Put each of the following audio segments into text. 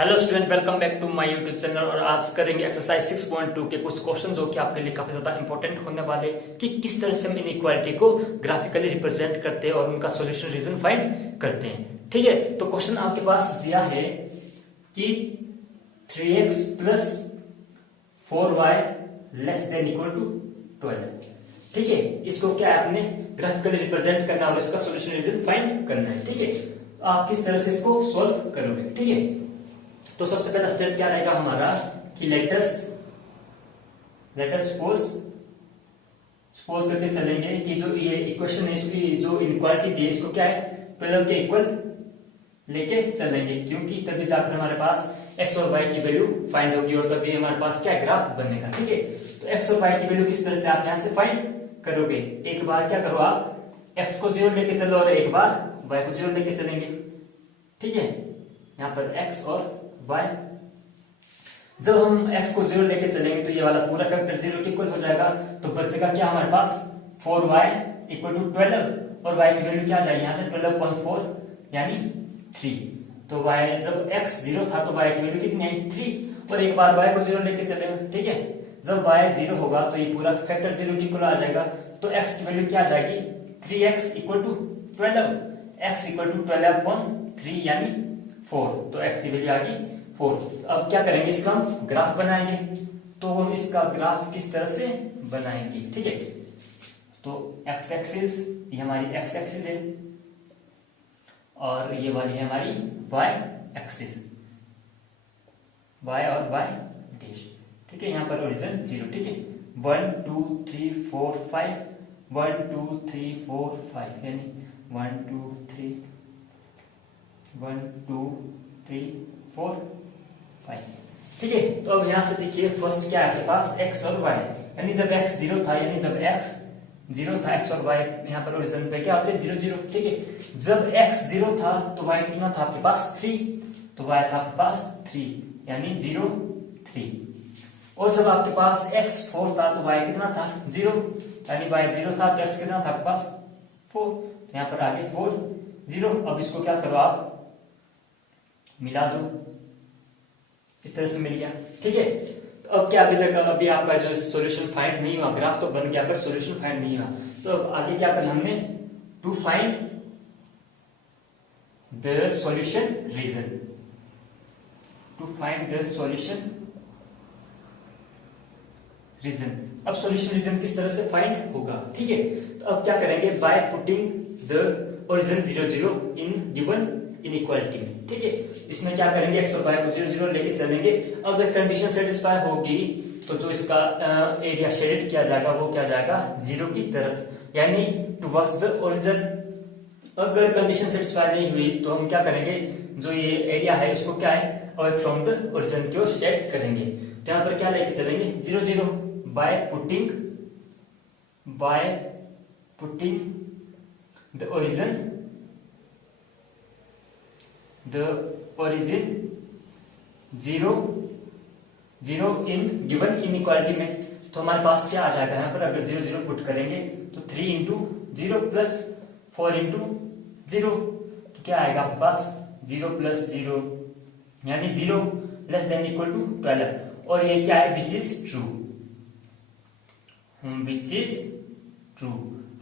Hello student, welcome back to my YouTube channel. और आज करेंगे एक्सरसाइज 6.2 के कुछ क्वेश्चन जो कि आपके लिए काफी ज्यादा इंपॉर्टेंट होने वाले कि किस तरह से हम इनइक्वालिटी को ग्राफिकली रिप्रेजेंट करते हैं और उनका सॉल्यूशन रीजन फाइंड करते हैं। ठीक है, तो क्वेश्चन आपके पास दिया है कि 3x plus 4y less than equal to 12। ठीक है, इसको क्या है, आपने ग्राफिकली रिप्रेजेंट करना और इसका सॉल्यूशन रीजन फाइंड करना है। ठीक है, तो आप किस तरह से इसको सॉल्व करोगे। ठीक है, तो सबसे पहला स्टेप क्या रहेगा हमारा कि लेटस सपोज करके चलेंगे कि जो ये इक्वेशन है, इसकी जो इनइक्वालिटी दी है, इसको क्या है 12 के इक्वल लेके चलेंगे, क्योंकि तभी जाकर हमारे पास x और y की वैल्यू फाइंड होगी और तभी हमारे पास क्या ग्राफ बनेगा। ठीक है, तो x और y की वैल्यू किस तरह से आप यहां से फाइंड करोगे। एक बार क्या करो, आप x को 0 लेके चलो और एक बार y को 0 लेके चलेंगे। ठीक है, यहां पर x और y, जब हम x को 0 लेके चलेंगे तो ये वाला पूरा फैक्टर 0 के इक्वल हो जाएगा। तो बचेगा क्या हमारे पास 4y इक्वल टू 12 और y की वैल्यू क्या आ जाएगी यहां से 12.4 यानी 3। तो y जब x 0 था तो y की वैल्यू कितनी आई 3 और एक बार y को 0 लेके चले। ठीक है, जब y 0 होगा तो ये पूरा फैक्टर 0 के इक्वल आ जाएगा। तो x की वैल्यू क्या आ जाएगी 3x equal to 12, x equal to 12.3 यानी 4। तो x की वैल्यू आ गई 4। अब क्या करेंगे, इसका हम ग्राफ बनाएंगे। तो हम इसका ग्राफ किस तरह से बनाएंगे। ठीक है, तो x एक्सिस, ये हमारी x एक्सिस है और ये वाली है हमारी y एक्सिस, y और y डैश। ठीक है, यहां पर ओरिजिन 0। ठीक है, 1 2 3 4 5 1 2 3 4 5 यानी 1 2 3 1 2 3 4 5। ठीक है, तो अब यहां से देखिए फर्स्ट क्या है आपके पास x और y, यानी जब x 0 था, यानी जब x 0 था x और y यहां पर ओरिजिन पे क्या होते हैं 0 0। ठीक है, जब x 0 था तो y कितना था आपके पास 3, तो y था आपके पास 3 यानी 0 3। और जब आपके पास x 4 था तो y कितना था 0, यानी y 0 था तो x कितना था आपके पास 4, यहां पर आगे 4 0। अब इसको क्या करो, आप मिला दो, इस तरह से मिल गया। ठीक है, तो अब क्या अभी आपका जो सॉल्यूशन फाइंड नहीं हुआ, ग्राफ तो बन गया पर सॉल्यूशन फाइंड नहीं हुआ। तो अब आगे क्या करना हमने, to find the solution region, to find the solution region. अब सॉल्यूशन रीजन किस तरह से फाइंड होगा। ठीक है, तो अब क्या करेंगे, by putting the origin 0 0 in given inequality में। ठीक है, इसमें क्या करेंगे, x और y को 0 0 लेके चलेंगे। अब अगर कंडीशन सेटिस्फाई होगी तो जो इसका एरिया शेडेड किया जाएगा वो क्या जाएगा 0 की तरफ, यानी टुवर्ड्स द ओरिजिन। अगर कंडीशन सेटिस्फाई नहीं हुई तो हम क्या करेंगे, जो ये एरिया है उसको क्या है अवे फ्रॉम द ओरिजिन की ओर शेड करेंगे। तो यहां पर क्या लेके चलेंगे 0 0 by putting the origin zero zero in given inequality में। तो हमारे पास क्या आ जाएगा यहाँ पर, अगर 0 0 पुट करेंगे तो 3 इंटू 0 प्लस 4 इंटू 0, तो क्या आएगा आपके पास 0 प्लस 0 यानी 0 लेस देन इक्वल टू 12। और ये क्या है, which is true, which is true.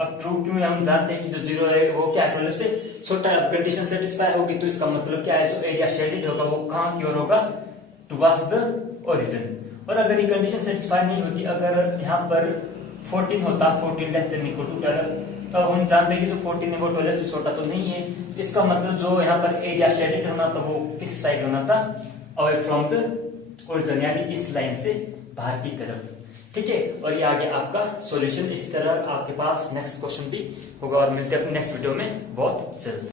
अब ट्रू क्यों, हम जानते हैं कि जो 0 है वो क्या है 12 से छोटा। कंडीशन सेटिस्फाई होगी तो इसका मतलब क्या है, जो एरिया शेडेड होगा वो कहां की ओर होगा, टुवर्ड्स द ओरिजिन। और अगर ये कंडीशन सेटिस्फाई नहीं होती, अगर यहाँ पर 14 होता, 14 लेस देन इक्वल टू 12, तो हम जानते हैं कि जो 14 है वो 12 से छोटा तो नहीं है। इसका मतलब जो यहाँ पर एरिया शेडेड होना था वो किस साइड होना था, अवे फ्रॉम द ओरिजिन, यानी इस लाइन से बाहर की तरफ। ठीक है, और ये आगे आपका सॉल्यूशन। इसी तरह आपके पास नेक्स्ट क्वेश्चन भी होगा और मिलते हैं अपने नेक्स्ट वीडियो में बहुत जल्द।